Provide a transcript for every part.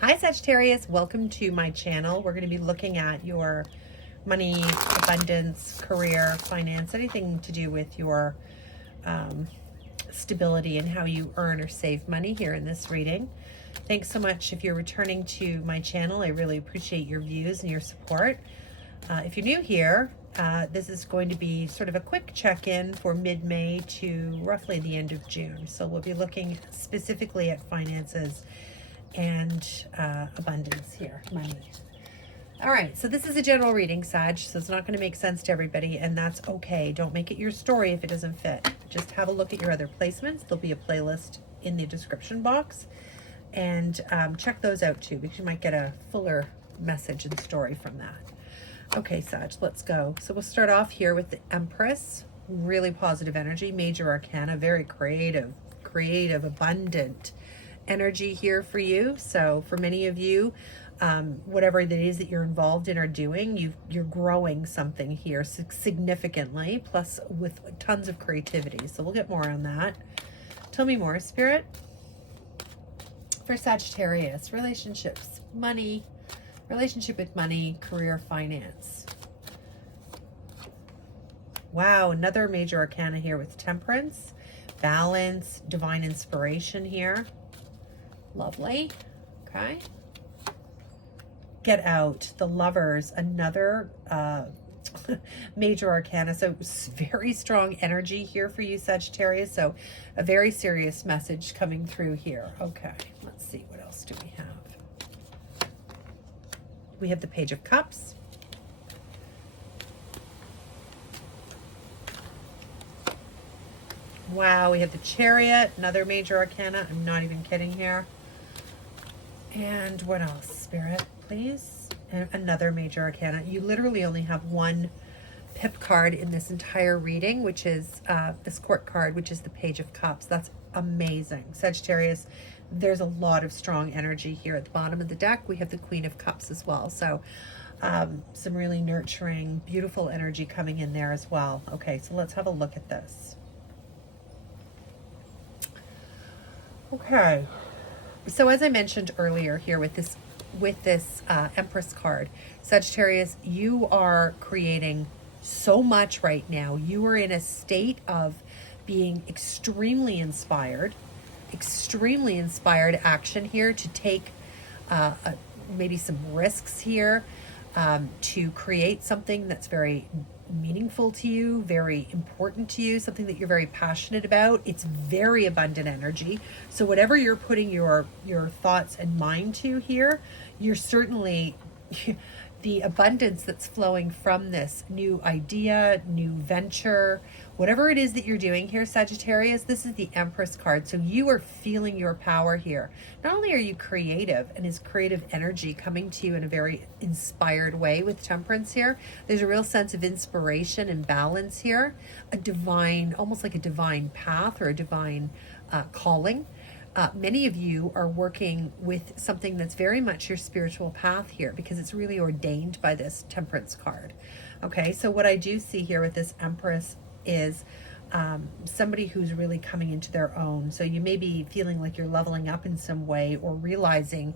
Hi Sagittarius, welcome to my channel. We're going to be looking at your money, abundance, career, finance, anything to do with your stability and how you earn or save money here in this reading. Thanks so much if you're returning to my channel. I really appreciate your views and your support. If you're new here, this is going to be sort of a quick check-in for mid-May to roughly the end of June. So we'll be looking specifically at finances and abundance here, money. All right, so this is a general reading, Sag, so it's not going to make sense to everybody, and that's okay. Don't make it your story if it doesn't fit. Just have a look at your other placements. There'll be a playlist in the description box, and check those out too, because you might get a fuller message and story from that. Okay, Sag, let's go. So we'll start off here with the Empress. Really positive energy, major arcana, very creative, abundant energy here for you. So for many of you, whatever it is that you're involved in or doing, you're growing something here significantly, plus with tons of creativity. So we'll get more on that. Tell me more, Spirit. For Sagittarius, relationships, money, relationship with money, career, finance. Wow, another major arcana here with Temperance, balance, divine inspiration here. Lovely. Okay. Get out, the Lovers, another major arcana. So very strong energy here for you, Sagittarius. So a very serious message coming through here. Okay, let's see, what else do we have? We have the Page of Cups. Wow, we have the Chariot, another major arcana. I'm not even kidding here. And what else, Spirit, please? And another major arcana. You literally only have one pip card in this entire reading, which is this court card, which is the Page of Cups. That's amazing. Sagittarius, there's a lot of strong energy here. At the bottom of the deck, we have the Queen of Cups as well. So some really nurturing, beautiful energy coming in there as well. Okay, so let's have a look at this. Okay. So as I mentioned earlier here with this Empress card, Sagittarius, you are creating so much right now. You are in a state of being extremely inspired action here to take maybe some risks here, to create something that's very meaningful to you, very important to you, something that you're very passionate about. It's very abundant energy. So whatever you're putting your thoughts and mind to here, you're certainly the abundance that's flowing from this new idea, new venture, whatever it is that you're doing here, Sagittarius, this is the Empress card. So you are feeling your power here. Not only are you creative, and is creative energy coming to you in a very inspired way with Temperance here, there's a real sense of inspiration and balance here, a divine, almost like a divine path or a divine calling. Many of you are working with something that's very much your spiritual path here, because it's really ordained by this Temperance card. Okay, so what I do see here with this Empress is somebody who's really coming into their own. So you may be feeling like you're leveling up in some way, or realizing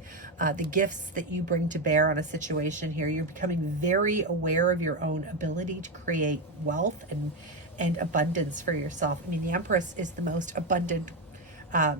the gifts that you bring to bear on a situation here. You're becoming very aware of your own ability to create wealth and abundance for yourself. I mean, the Empress is the most abundant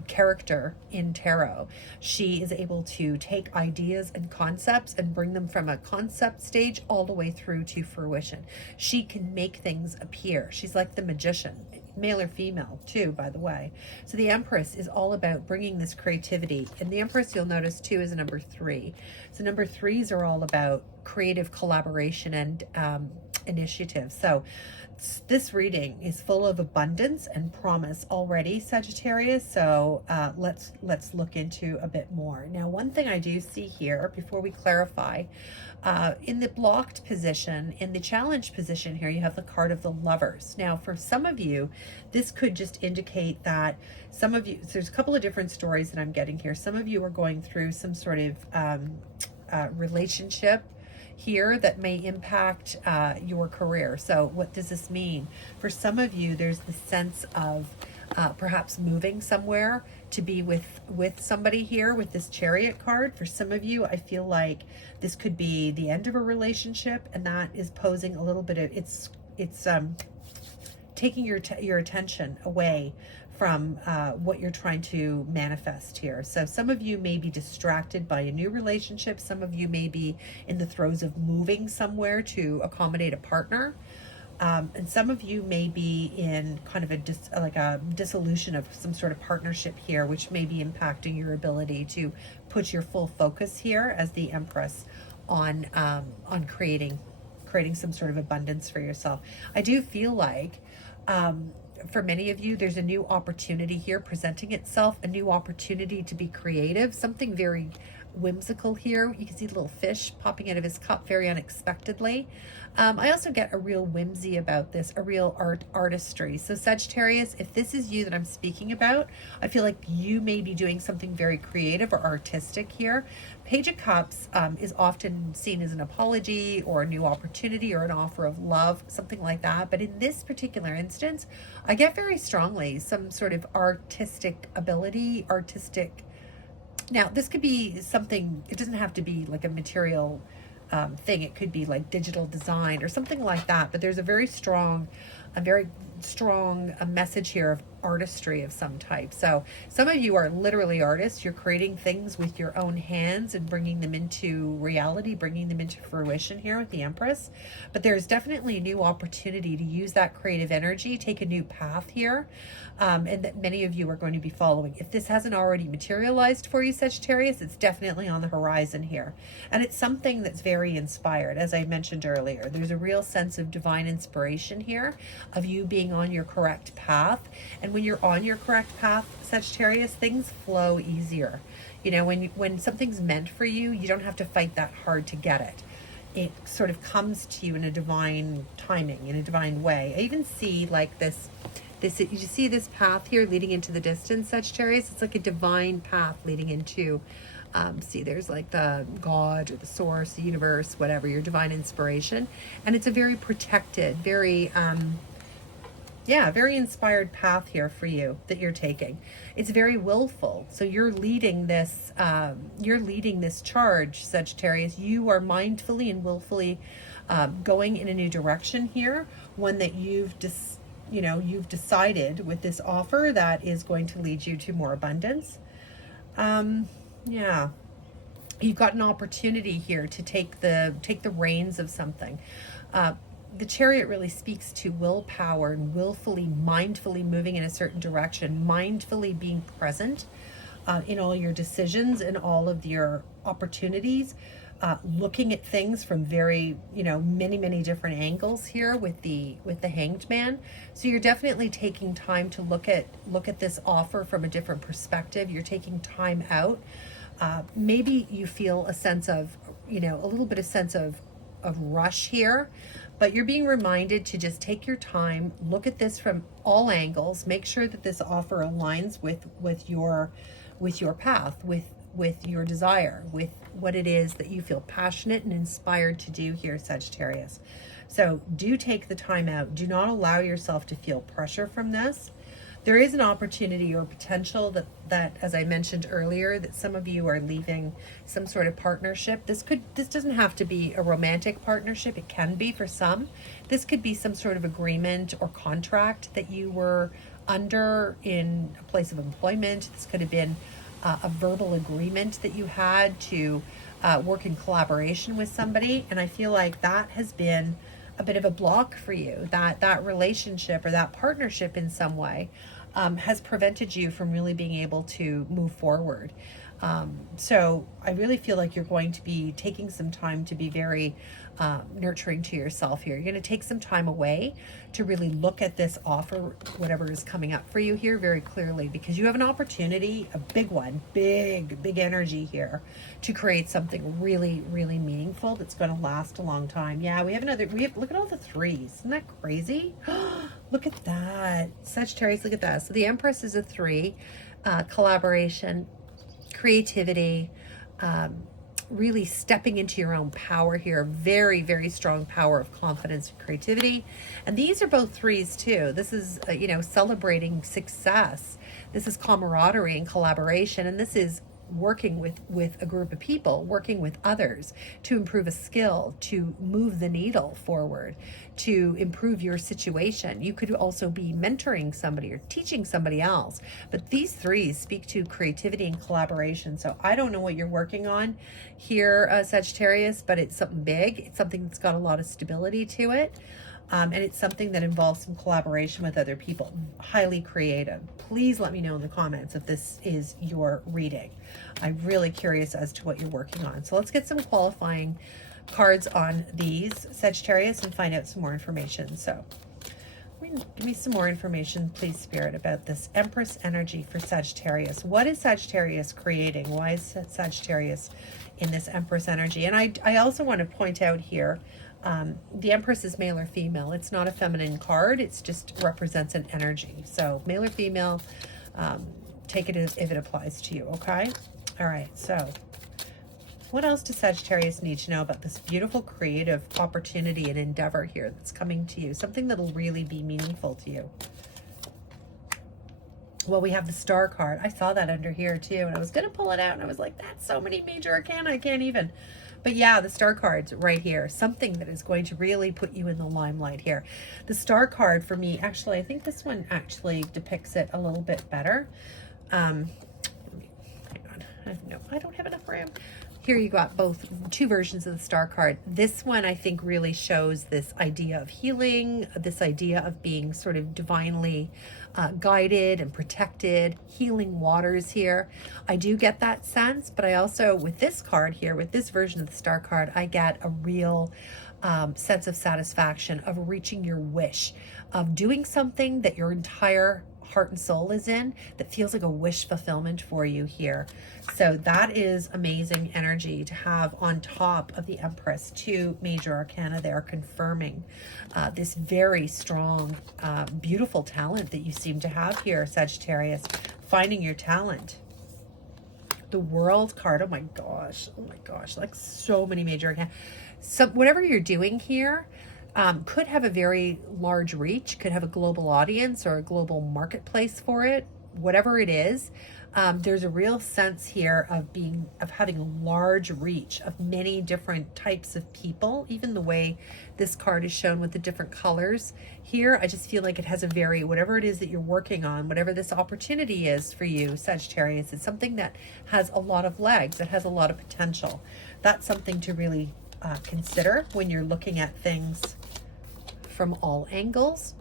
character in tarot. She is able to take ideas and concepts and bring them from a concept stage all the way through to fruition. She can make things appear. She's like the magician, male or female too, by the way. So the Empress is all about bringing this creativity. And the Empress, you'll notice too, is a number 3. So number 3s are all about creative collaboration and initiative. So this reading is full of abundance and promise already, Sagittarius. So let's look into a bit more. Now, one thing I do see here before we clarify, in the blocked position, in the challenge position here, you have the card of the Lovers. Now, for some of you, this could just indicate that some of you, so there's a couple of different stories that I'm getting here. Some of you are going through some sort of relationship here that may impact your career. So what does this mean? For some of you, there's the sense of perhaps moving somewhere to be with somebody here with this Chariot card. For some of you, I feel like this could be the end of a relationship, and that is posing a little bit of, it's taking your attention away from what you're trying to manifest here. So some of you may be distracted by a new relationship. Some of you may be in the throes of moving somewhere to accommodate a partner. And some of you may be in kind of a dissolution of some sort of partnership here, which may be impacting your ability to put your full focus here as the Empress on creating some sort of abundance for yourself. I do feel like for many of you, there's a new opportunity here presenting itself, a new opportunity to be creative, something very whimsical here. You can see a little fish popping out of his cup very unexpectedly. I also get a real whimsy about this, a real artistry. So Sagittarius, if this is you that I'm speaking about, I feel like you may be doing something very creative or artistic here. Page of Cups is often seen as an apology or a new opportunity or an offer of love, something like that. But in this particular instance, I get very strongly some sort of artistic ability, now, this could be something, it doesn't have to be like a material thing. It could be like digital design or something like that. But there's a very strong message here of artistry of some type. So some of you are literally artists. You're creating things with your own hands and bringing them into reality, bringing them into fruition here with the Empress. But there's definitely a new opportunity to use that creative energy, take a new path here, and that many of you are going to be following. If this hasn't already materialized for you, Sagittarius, it's definitely on the horizon here. And it's something that's very inspired. As I mentioned earlier, there's a real sense of divine inspiration here, of you being on your correct path. And when you're on your correct path, Sagittarius, things flow easier. You know, when something's meant for you, you don't have to fight that hard to get it. It sort of comes to you in a divine timing, in a divine way. I even see like this, you see this path here leading into the distance, Sagittarius? It's like a divine path leading into, see, there's like the God or the source, the universe, whatever, your divine inspiration. And it's a very protected, very inspired path here for you that you're taking. It's very willful. So you're leading this charge, Sagittarius. You are mindfully and willfully going in a new direction here, one that you've decided with this offer that is going to lead you to more abundance. You've got an opportunity here to take the reins of something. The Chariot really speaks to willpower and willfully, mindfully moving in a certain direction, mindfully being present in all your decisions and all of your opportunities, looking at things from very, many different angles here with the Hanged Man. So you're definitely taking time to look at this offer from a different perspective. You're taking time out. Maybe you feel a sense of, a little bit of sense of rush here, but you're being reminded to just take your time, look at this from all angles, make sure that this offer aligns with your path, with your desire, with what it is that you feel passionate and inspired to do here, Sagittarius. So do take the time out. Do not allow yourself to feel pressure from this. There is an opportunity or potential that, as I mentioned earlier, that some of you are leaving some sort of partnership. This doesn't have to be a romantic partnership. It can be for some. This could be some sort of agreement or contract that you were under in a place of employment. This could have been a verbal agreement that you had to work in collaboration with somebody. And I feel like that has been a bit of a block for you, that relationship or that partnership in some way has prevented you from really being able to move forward. So I really feel like you're going to be taking some time to be very nurturing to yourself here. You're going to take some time away to really look at this offer, whatever is coming up for you here, very clearly, because you have an opportunity, a big one, big energy here to create something really, really meaningful that's going to last a long time. Yeah, look at all the threes. Isn't that crazy? Look at that. Sagittarius, look at that. So the Empress is a 3, collaboration, creativity, really stepping into your own power here. Very, very strong power of confidence and creativity. And these are both threes too. This is, celebrating success. This is camaraderie and collaboration. And this is working with a group of people, working with others to improve a skill, to move the needle forward, to improve your situation. You could also be mentoring somebody or teaching somebody else. But these threes speak to creativity and collaboration. So I don't know what you're working on here, Sagittarius, but it's something big. It's something that's got a lot of stability to it. And it's something that involves some collaboration with other people. Highly creative. Please let me know in the comments if this is your reading. I'm really curious as to what you're working on. So let's get some qualifying cards on these, Sagittarius, and find out some more information. So give me some more information, please, Spirit, about this Empress energy for Sagittarius. What is Sagittarius creating? Why is Sagittarius in this Empress energy? And I also want to point out here, the Empress is male or female. It's not a feminine card. It's just represents an energy. So male or female, take it as if it applies to you, okay? All right, so what else does Sagittarius need to know about this beautiful creative opportunity and endeavor here that's coming to you? Something that'll really be meaningful to you. Well, we have the Star card. I saw that under here too, and I was going to pull it out, and I was like, that's so many major arcana, I can't even. But yeah, the Star card's right here. Something that is going to really put you in the limelight here. The Star card for me, actually, I think this one actually depicts it a little bit better. Hang on. No, I don't have enough room. Here you got two versions of the Star card. This one, I think, really shows this idea of healing, this idea of being sort of divinely guided and protected, healing waters here. I do get that sense, but I also, with this card here, with this version of the Star card, I get a real sense of satisfaction, of reaching your wish, of doing something that your entire heart and soul is in, that feels like a wish fulfillment for you here. So that is amazing energy to have on top of the Empress. Two major arcana there confirming this very strong, beautiful talent that you seem to have here, Sagittarius. Finding your talent. The World card, oh my gosh, like so many major arcana. So whatever you're doing here, could have a very large reach, could have a global audience or a global marketplace for it. Whatever it is, there's a real sense here of having a large reach of many different types of people. Even the way this card is shown with the different colors here, I just feel like it has a very, whatever it is that you're working on, whatever this opportunity is for you, Sagittarius, it's something that has a lot of legs. It has a lot of potential. That's something to really consider when you're looking at things from all angles.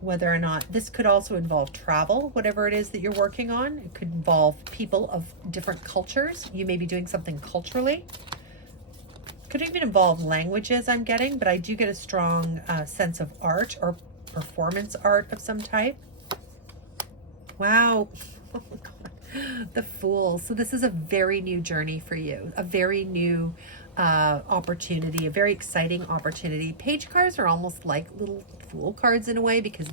Whether or not this could also involve travel, whatever it is that you're working on. It could involve people of different cultures. You may be doing something culturally. Could even involve languages, I'm getting, but I do get a strong sense of art or performance art of some type. Wow. Oh my God. The Fool. So this is a very new journey for you, a very new opportunity, a very exciting opportunity. Page cards are almost like little Fool cards in a way, because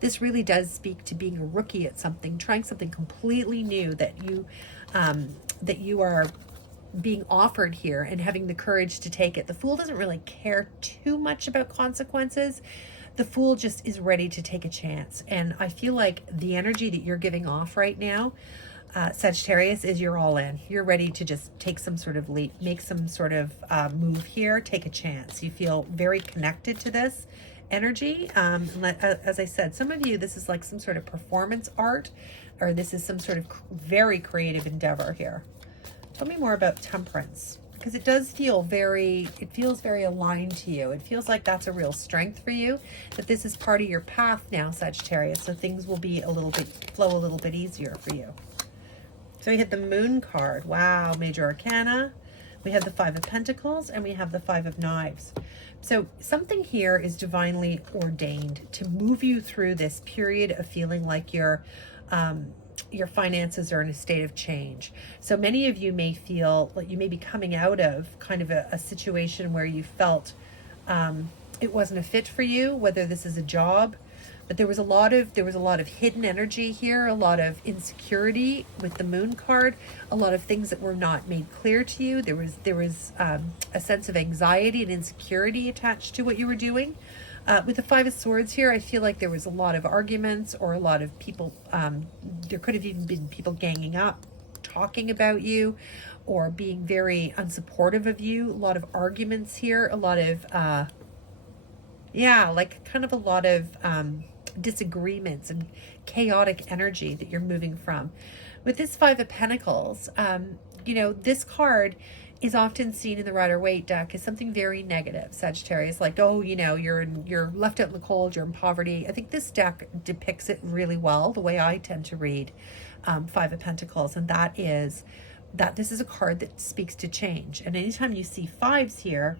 this really does speak to being a rookie at something, trying something completely new that you are being offered here and having the courage to take it. The Fool doesn't really care too much about consequences. The Fool just is ready to take a chance. And I feel like the energy that you're giving off right now, Sagittarius, is you're all in. You're ready to just take some sort of leap, make some sort of move here, take a chance. You feel very connected to this energy. As I said, some of you, this is like some sort of performance art, or this is some sort of very creative endeavor here. Tell me more about Temperance, because it does feel it feels very aligned to you. It feels like that's a real strength for you, that this is part of your path now, Sagittarius, so things will be flow a little bit easier for you. So we hit the Moon card. Wow, major arcana. We have the Five of Pentacles, and we have the Five of Knives. So something here is divinely ordained to move you through this period of feeling like your finances are in a state of change. So many of you may feel like you may be coming out of kind of a situation where you felt it wasn't a fit for you, whether this is a job, But there was a lot of hidden energy here, a lot of insecurity with the Moon card, a lot of things that were not made clear to you. There was a sense of anxiety and insecurity attached to what you were doing. With the Five of Swords here, I feel like there was a lot of arguments or a lot of people, there could have even been people ganging up, talking about you, or being very unsupportive of you. A lot of arguments here, a lot of, yeah, like kind of a lot of disagreements and chaotic energy that you're moving from. With this Five of Pentacles, you know, this card is often seen in the Rider-Waite deck as something very negative, Sagittarius, like, oh, you know, you're left out in the cold, you're in poverty. I think this deck depicts it really well, the way I tend to read Five of Pentacles, and that is that this is a card that speaks to change. And anytime you see fives here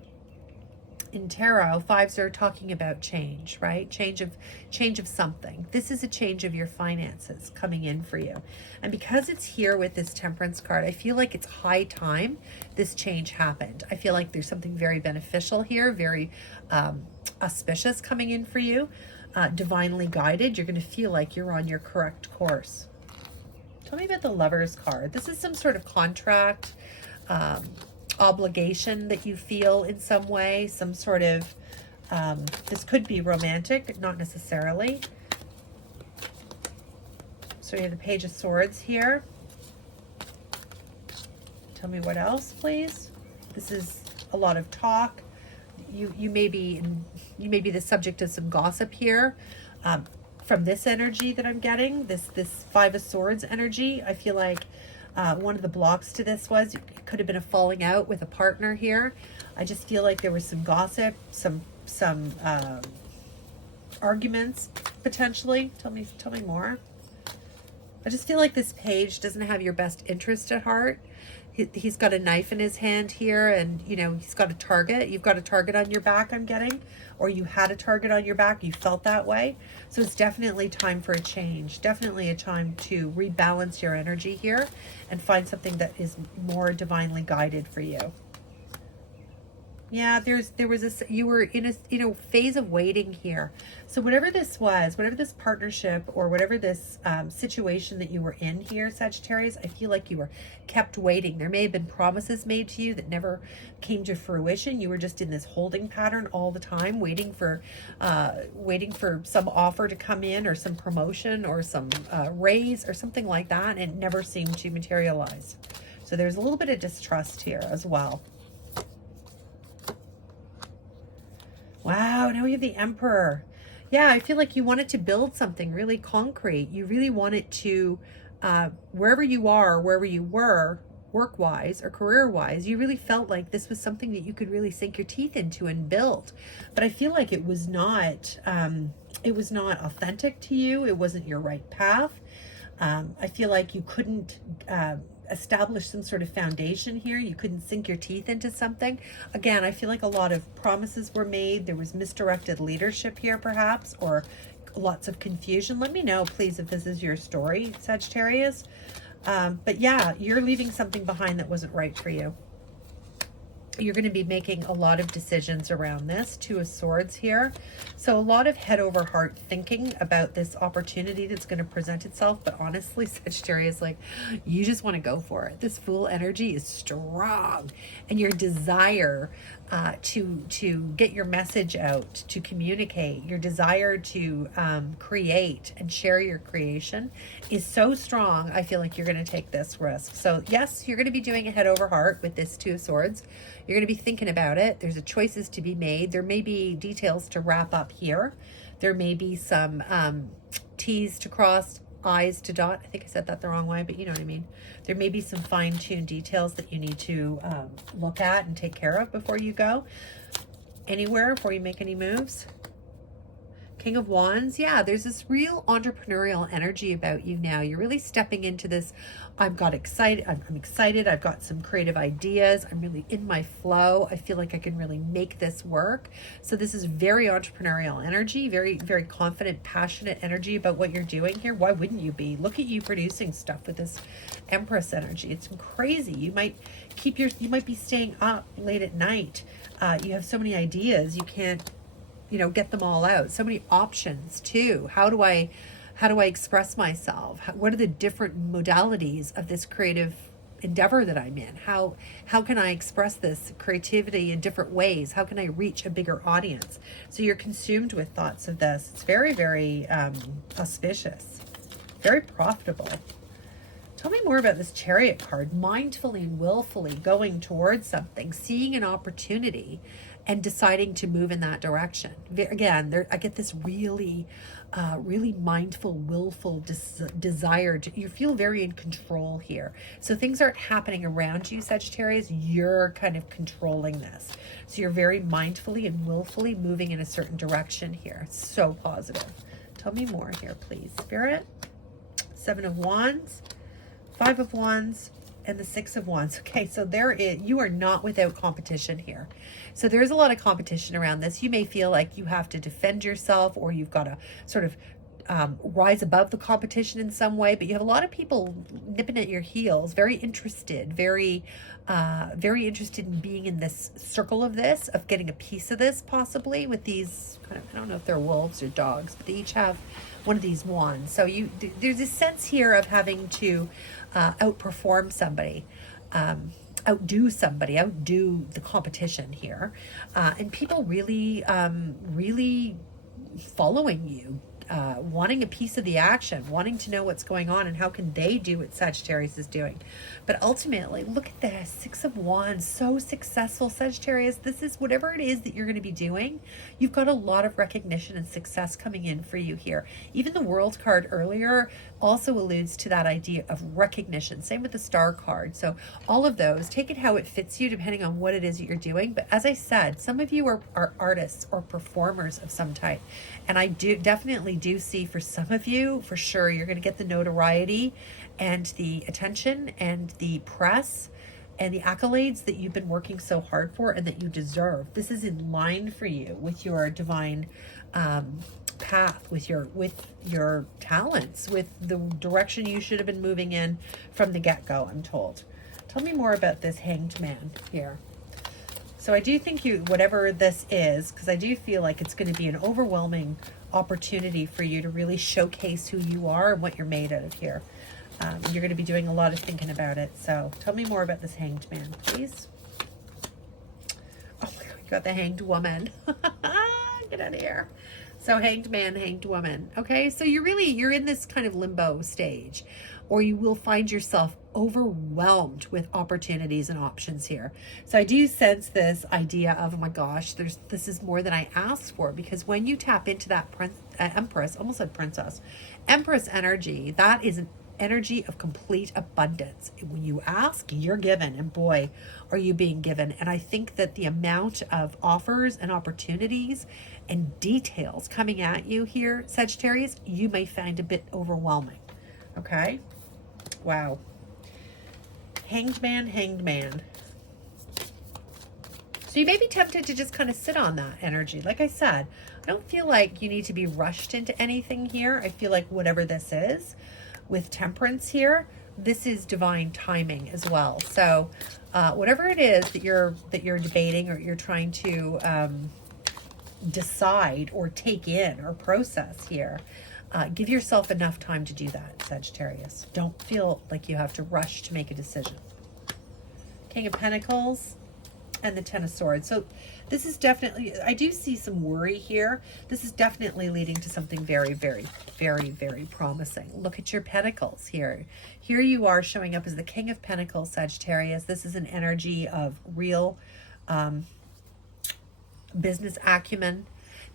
in tarot, fives are talking about change, right? Change of something. This is a change of your finances coming in for you. And because it's here with this Temperance card, I feel like it's high time this change happened. I feel like there's something very beneficial here, very auspicious coming in for you, divinely guided. You're going to feel like you're on your correct course. Tell me about the Lovers card. This is some sort of contract, obligation that you feel in some way, some sort of, this could be romantic, not necessarily. So you have the Page of Swords here. Tell me what else, please. This is a lot of talk. You may be the subject of some gossip here. From this energy that I'm getting, this Five of Swords energy, I feel like one of the blocks to this was it could have been a falling out with a partner here. I just feel like there was some gossip, some arguments potentially. Tell me more. I just feel like this page doesn't have your best interest at heart. He's got a knife in his hand here, and you know, he's got a target. You've got a target on your back, I'm getting, or you had a target on your back. You felt that way. So it's definitely time for a change. Definitely a time to rebalance your energy here and find something that is more divinely guided for you. Yeah, you were in a phase of waiting here. So whatever this was, whatever this partnership or whatever this situation that you were in here, Sagittarius, I feel like you were kept waiting. There may have been promises made to you that never came to fruition. You were just in this holding pattern all the time, waiting for some offer to come in, or some promotion, or some raise or something like that, and it never seemed to materialize. So there's a little bit of distrust here as well. Wow, now we have the Emperor. Yeah, I feel like you wanted to build something really concrete. You really wanted to, wherever you are, wherever you were, work-wise or career-wise, you really felt like this was something that you could really sink your teeth into and build. But I feel like it was not authentic to you. It wasn't your right path. I feel like you couldn't establish some sort of foundation here. You couldn't sink your teeth into something. Again, I feel like a lot of promises were made. There was misdirected leadership here, perhaps, or lots of confusion. Let me know, please, if this is your story, Sagittarius. But yeah, you're leaving something behind that wasn't right for you. You're going to be making a lot of decisions around this. Two of Swords here. So a lot of head over heart thinking about this opportunity that's going to present itself. But honestly, Sagittarius, like, you just want to go for it. This Fool energy is strong. And your desire to get your message out, to communicate, your desire to create and share your creation is so strong. I feel like you're going to take this risk. So yes, you're going to be doing a head over heart with this Two of Swords. You're going to be thinking about it. There's choices to be made. There may be details to wrap up here. There may be some T's to cross, I's to dot. I think I said that the wrong way, but you know what I mean. There may be some fine-tuned details that you need to look at and take care of before you go anywhere, before you make any moves. King of Wands, yeah, there's this real entrepreneurial energy about you now. You're really stepping into this. I'm excited. I've got some creative ideas. I'm really in my flow. I feel like I can really make this work. So this is very entrepreneurial energy, very, very confident, passionate energy about what you're doing here. Why wouldn't you be? Look at you producing stuff with this Empress energy. It's crazy. You might be staying up late at night. You have so many ideas. You can't you know, get them all out. So many options too. How do I express myself? What are the different modalities of this creative endeavor that I'm in? How can I express this creativity in different ways? How can I reach a bigger audience? So you're consumed with thoughts of this. It's very, very auspicious, very profitable. Tell me more about this Chariot card. Mindfully and willfully going towards something, seeing an opportunity and deciding to move in that direction. Again, I get this really, really mindful, willful desire. You feel very in control here. So things aren't happening around you, Sagittarius. You're kind of controlling this. So you're very mindfully and willfully moving in a certain direction here. So positive. Tell me more here, please. Spirit, 7 of Wands, 5 of Wands, and the 6 of Wands. Okay, so you are not without competition here. So there's a lot of competition around this. You may feel like you have to defend yourself, or you've got to sort of rise above the competition in some way, but you have a lot of people nipping at your heels, very interested, very interested in being in this circle of this, of getting a piece of this, possibly with these kind of, I don't know if they're wolves or dogs, but they each have one of these wands. So there's a sense here of having to outperform somebody, outdo somebody, outdo the competition here, and people really, really following you, wanting a piece of the action, wanting to know what's going on and how can they do what Sagittarius is doing. But ultimately, look at this, 6 of Wands, so successful, Sagittarius. This is whatever it is that you're going to be doing. You've got a lot of recognition and success coming in for you here. Even the World card earlier also alludes to that idea of recognition. Same with the Star card. So all of those, take it how it fits you depending on what it is that you're doing. But as I said, some of you are artists or performers of some type. And I definitely do see for some of you, for sure, you're going to get the notoriety and the attention and the press and the accolades that you've been working so hard for and that you deserve. This is in line for you with your divine path, with your talents, with the direction you should have been moving in from the get-go, I'm told. Tell me more about this Hanged Man here. So I do think whatever this is, because I do feel like it's going to be an overwhelming opportunity for you to really showcase who you are and what you're made out of here. You're going to be doing a lot of thinking about it. So tell me more about this Hanged Man, please. Oh my God, you got the Hanged Woman. Get out of here. So Hanged Man, Hanged Woman. Okay, so you're in this kind of limbo stage, or you will find yourself overwhelmed with opportunities and options here. So I do sense this idea of, oh my gosh, this is more than I asked for, because when you tap into that Empress, almost said princess, Empress energy, that is an energy of complete abundance. When you ask, you're given, and boy, are you being given. And I think that the amount of offers and opportunities and details coming at you here, Sagittarius, you may find a bit overwhelming. Okay? Wow. Hanged Man, Hanged Man. So you may be tempted to just kind of sit on that energy. Like I said, I don't feel like you need to be rushed into anything here. I feel like whatever this is, with Temperance here, this is divine timing as well. So whatever it is that you're debating or you're trying to decide or take in or process here, give yourself enough time to do that, Sagittarius. Don't feel like you have to rush to make a decision. King of Pentacles and the Ten of Swords. So this is definitely, I do see some worry here. This is definitely leading to something very, very, very, very promising. Look at your Pentacles here. Here you are showing up as the King of Pentacles, Sagittarius. This is an energy of real business acumen.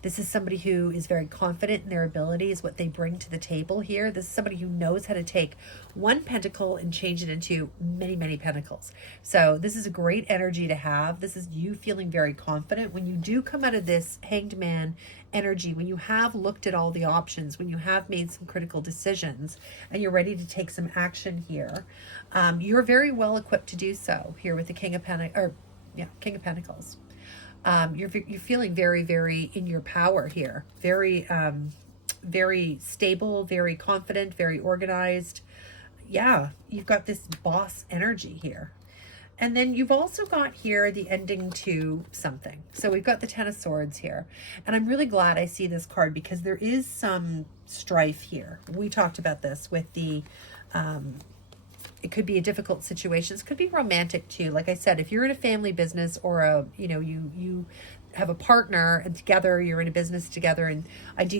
This is somebody who is very confident in their abilities, what they bring to the table here. This is somebody who knows how to take one pentacle and change it into many, many pentacles. So this is a great energy to have. This is you feeling very confident. When you do come out of this Hanged Man energy, when you have looked at all the options, when you have made some critical decisions and you're ready to take some action here, you're very well equipped to do so here with the King of Pentacles. You're feeling very, very in your power here. Very, very stable, very confident, very organized. Yeah, you've got this boss energy here. And then you've also got here the ending to something. So we've got the Ten of Swords here. And I'm really glad I see this card because there is some strife here. We talked about this with the, it could be a difficult situation. It could be romantic too. Like I said, if you're in a family business or a, you have a partner and together you're in a business together, and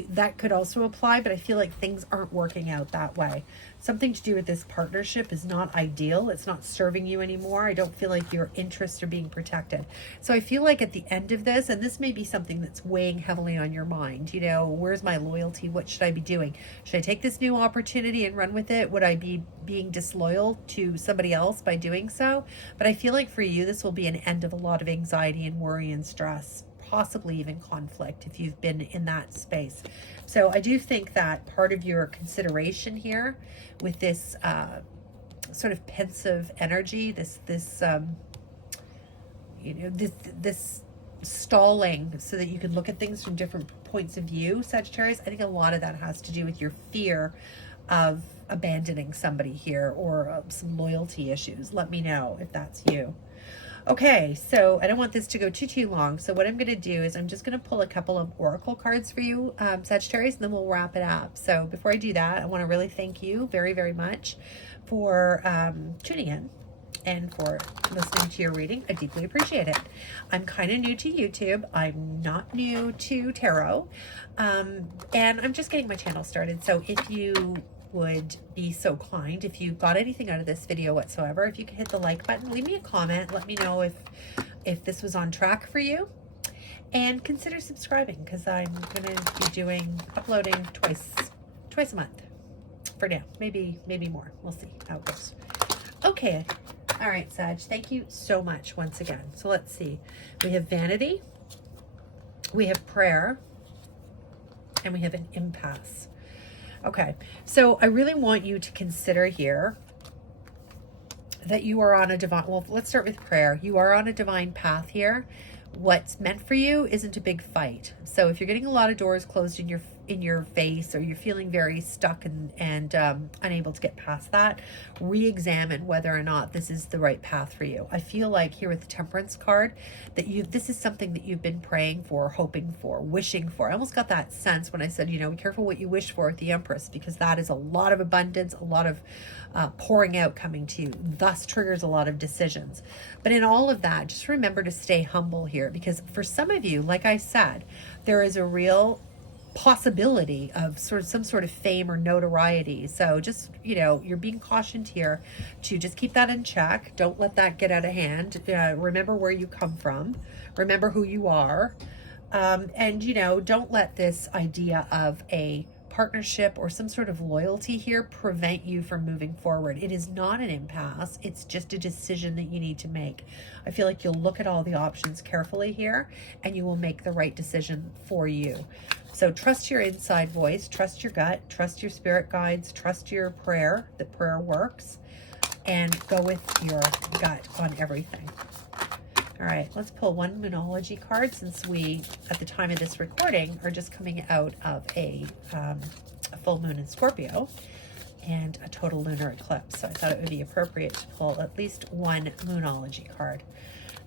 that could also apply, but I feel like things aren't working out that way. Something to do with this partnership is not ideal. It's not serving you anymore. I don't feel like your interests are being protected. So I feel like at the end of this, and this may be something that's weighing heavily on your mind, where's my loyalty? What should I be doing? Should I take this new opportunity and run with it? Would I be being disloyal to somebody else by doing so? But I feel like for you, this will be an end of a lot of anxiety and worry and stress, possibly even conflict if you've been in that space. So I do think that part of your consideration here with this sort of pensive energy, this stalling so that you can look at things from different points of view, Sagittarius, I think a lot of that has to do with your fear of abandoning somebody here, or some loyalty issues. Let me know if that's you. Okay, so I don't want this to go too long. So what I'm going to do is I'm just going to pull a couple of oracle cards for you, Sagittarius, and then we'll wrap it up. So before I do that, I want to really thank you very, very much for tuning in and for listening to your reading. I deeply appreciate it. I'm kind of new to YouTube. I'm not new to tarot. And I'm just getting my channel started. So if you would be so kind, if you got anything out of this video whatsoever, if you could hit the like button, leave me a comment, let me know if this was on track for you, and consider subscribing, because I'm going to be uploading twice a month for now, maybe more. We'll see how it goes. Okay, all right, Sag, thank you so much once again. So let's see, we have vanity, we have prayer, and we have an impasse. Okay, so I really want you to consider here that you are on a divine, well, let's start with prayer. You are on a divine path here. What's meant for you isn't a big fight. So if you're getting a lot of doors closed in your face, or you're feeling very stuck and unable to get past that, re-examine whether or not this is the right path for you. I feel like here with the Temperance card that this is something that you've been praying for, hoping for, wishing for. I almost got that sense when I said, be careful what you wish for with the Empress, because that is a lot of abundance, a lot of pouring out coming to you, thus triggers a lot of decisions. But in all of that, just remember to stay humble here, because for some of you, like I said, there is a real possibility of some sort of fame or notoriety. So just, you're being cautioned here to just keep that in check. Don't let that get out of hand. Remember where you come from. Remember who you are. And, don't let this idea of a partnership or some sort of loyalty here prevent you from moving forward. It is not an impasse. It's just a decision that you need to make. I feel like you'll look at all the options carefully here, and you will make the right decision for you. So trust your inside voice, trust your gut, trust your spirit guides, trust your prayer, that prayer works, and go with your gut on everything. All right, let's pull one Moonology card, since we, at the time of this recording, are just coming out of a full moon in Scorpio and a total lunar eclipse. So I thought it would be appropriate to pull at least one Moonology card.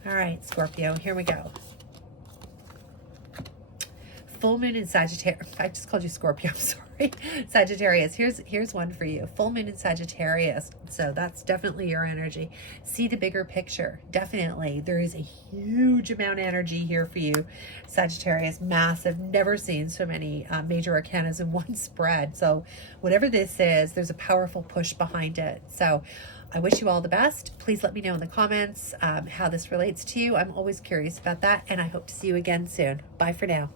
All right, Scorpio, here we go. Full moon in Sagittarius. I just called you Scorpio, I'm sorry. Sagittarius, here's one for you. Full moon in Sagittarius. So that's definitely your energy. See the bigger picture. Definitely. There is a huge amount of energy here for you, Sagittarius. Massive. Never seen so many major arcanas in one spread. So whatever this is, there's a powerful push behind it. So I wish you all the best. Please let me know in the comments how this relates to you. I'm always curious about that, and I hope to see you again soon. Bye for now.